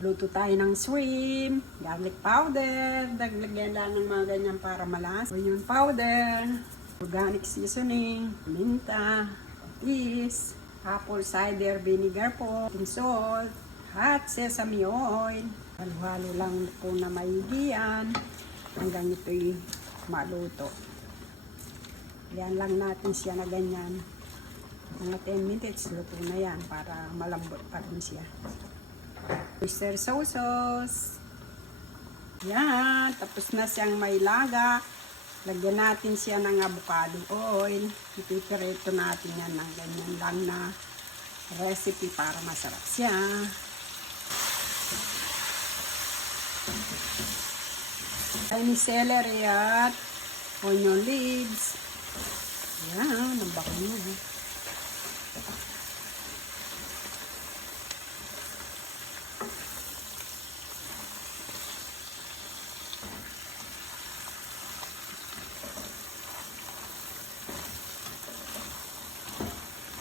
Luto tayo ng shrimp, garlic powder, daglagyan lang ng mga ganyan para malasa. Onion powder, organic seasoning, minta, patis, apple cider vinegar po, salt, hot sesame oil. Halo-halo lang po na maigiyan hanggang ito'y maluto. Yan lang natin siya na ganyan. Mga 10 minutes, luto na yan para malambot pa rin siya. Oyster sauce. Yan, tapos na siyang may laga. Lagyan natin siya ng avocado oil. Ipipireto natin yan ng ganyan lang na recipe para masarap siya. Chinese celery at onion leaves. Yan, ang bako nyo.